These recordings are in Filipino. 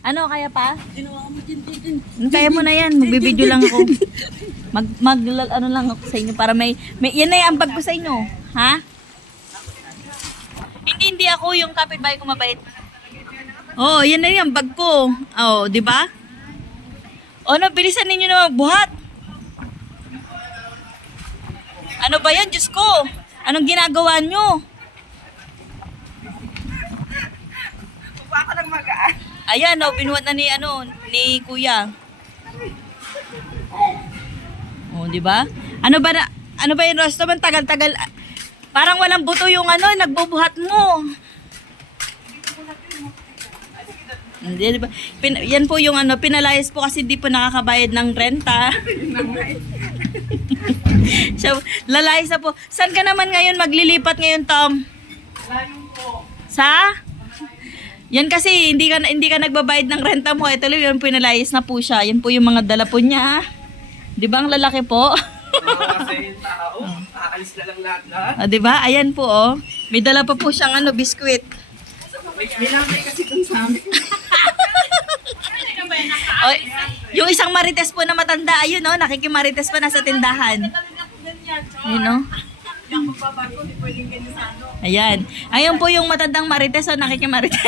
Ano, kaya pa? Ginawa mo din. Kaya mo na yan. Magbibideo lang ako. Ano lang ako sa inyo para may yan na yung ambag ko sa inyo. Ha? Hindi ako yung kapitbahay ko mabait. Oh, yan na yung bag ko. Oh, di ba? Oh, no, bilisan ninyo na magbuhat. Ano ba yan, Diyos ko? Anong ginagawa nyo? Baka ako lang magaan. Ayan, oh, binuhat na ni Kuya. Oh, di ba? Ano ba yun, Rosto? Man tagal-tagal. Parang walang buto yung nagbubuhat mo. Hindi, di ba? Yan po yung pinalayas po kasi di po nakakabayad ng renta. So, lalayas na po. Saan ka naman ngayon maglilipat ngayon, Tom? Sa? Yan kasi hindi ka nagbabayad ng renta mo. Ito lang yung pinalayas na po siya. Yan po yung mga dala po niya. 'Di ba ang lalaki po? Kasi yung tao, aalis na lang lahat. Ah, 'di ba? Ayan po oh. May dala pa po siyang biskwit. May lamay kasi dun sa amin. Oh, yung isang marites po na matanda, ayun oh, nakikimarites pa na sa tindahan. Ayun oh. Yung magbabago, hindi pwedeng ganyan sa Ayan. Ayun po yung matandang marites o nakikimarites.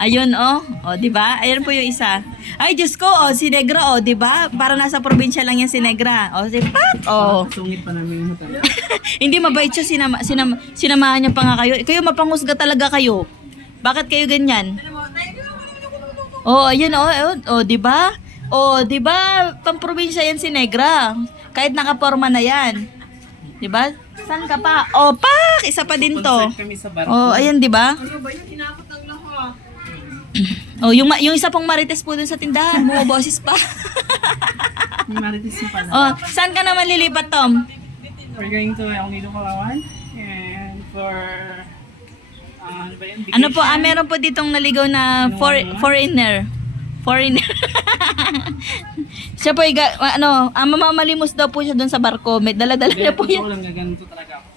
Ayun oh. O, di ba? Ayun po yung isa. Ay, Diyos ko, oh, si Negra, oh, di ba? Para nasa probinsya lang yan si Negra. O, si Pat, oh. Sungit pa namin yung hotel. Hindi mabait siya, sinamahan niya pa nga kayo. Kayo mapangusga talaga kayo. Bakit kayo ganyan? Oh, ayun, oh, di ba? Oh, di ba? Pamprobinsya yan si Negra. Kahit nakaporma na yan. 'Di ba? Saan ka pa? Oh, pak! Isa pa din to. Concert kami sa barko. Oh, ayan 'di ba? Ano ba yun? Hinakot ang lahat. Oh, yung isa pong marites po dun sa tindahan, bumaboses pa. May marites yung pala. Oh, saan ka naman lilipat, Tom? We're going to El Nido, Palawan. And for... ano ba yun? Ano po, meron po ditong naligaw na foreigner. Siya po, mamamalimos daw po siya dun sa barko. May dala-dala niya po Hindi yan. ko lang gaganto talaga ako.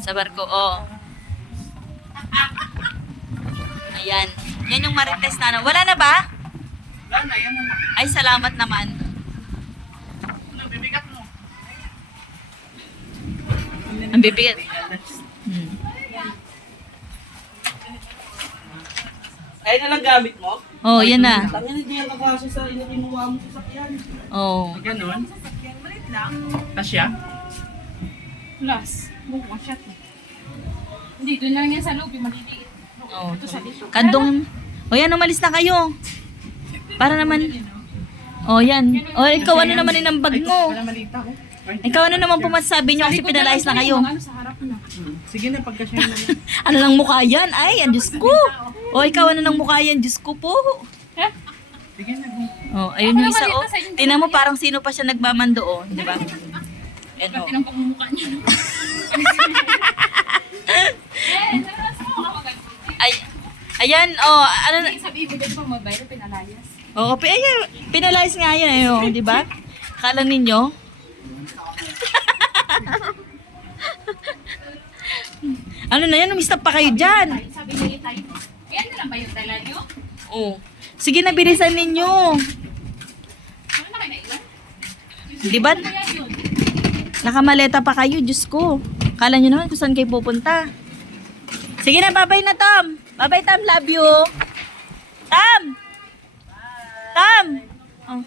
Sa barko, oh. Ayan. Yan yung marites na Wala na ba? Wala na, yan naman. Ay, salamat naman. Ano, bibigat mo. Ang bibigat. Hmm. Ay, nalang gamit mo? Oh, yan na. Tangin, hindi yan kakasya sa kinuha mo sa sakyan. Oh. Ganon? Malit lang. Kasya? Plus, buko siya. Hindi, doon lang yan sa loob, yung maliliit. Oh. Ito sa dito. Kandong. O yan, umalis na kayo. Para naman. O yan. O ikaw ano naman yung bag mo? Wala malita ko. Ikaw ano naman po masasabi nyo kasi pinalayas na kayo. Ano sa harap na. Sige na, pagkasya na. Ano ng mukha yan? Ay, ang Diyos ko. O ikaw ano ng mukha yan? Diyos ko po. Sige na. O, ayun yung isa o. Tingnan mo parang sino pa siya nagmamando o. Di ba? Ayan o. Pati ng pagmumukha niya. Ay, ayan o. Ano na? Sabi mo, dito pang mobile, pinalayas. Oo, pinalayas nga yan eh, oh, di ba? Akala ninyo? Ano na yan? Umistap pa kayo dyan. Sabi ni Itay, yan na lang ba yung dala niyo? Oh. Sige na, bilisan ninyo. Ano na kayo nailan? Di ba? Kaya yun. Nakamaleta pa kayo, Diyos ko. Akala nyo naman kung saan kayo pupunta. Sige na, bye-bye na, Tom. Bye-bye, Tom. Love you. Tom! Tom! Oh.